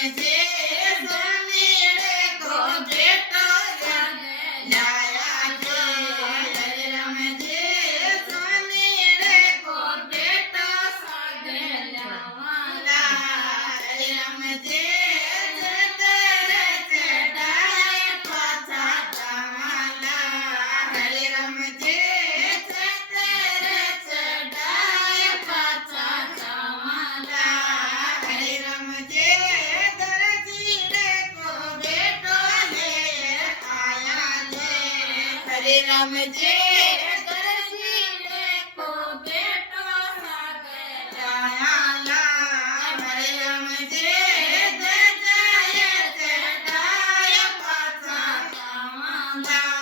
રમજે સમીરે કો બેટો લાયા છે હરે રમજે સમીરે કો બેટો સાગે લાયા હરે રમજે જતરે ચડાય પાછા તમાલા હરે રમજે જતરે ચડાય પાછા તમાલા હરે રમજે દરજીડે કો બેટો લે આયા છે હરે રમજે દરજીડે કો બેટો સાગે લાયા હરે રમજે દજાય ચડાય પાછા તમાલા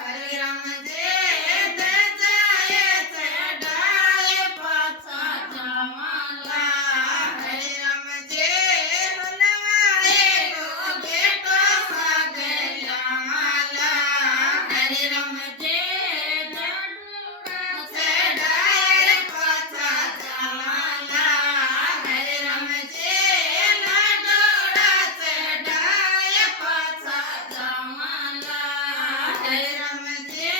હરે રમજે દજાય ચડાય પાછા તમાલા હરે રમજે હલવાએ કો બેટો સાગે લાલા હરે રમજે ચડાય પાછા તમાલા હરે રમજે લાડોડા ચડાય પાછા તમાલા હરે રમજે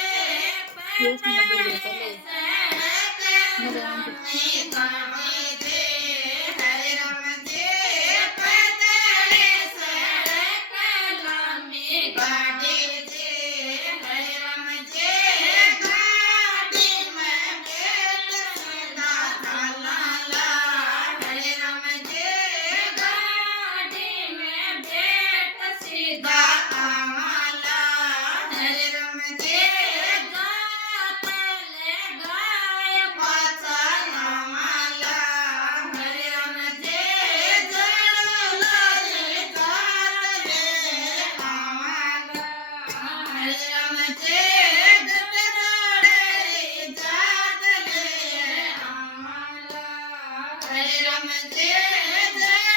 હરે રમજે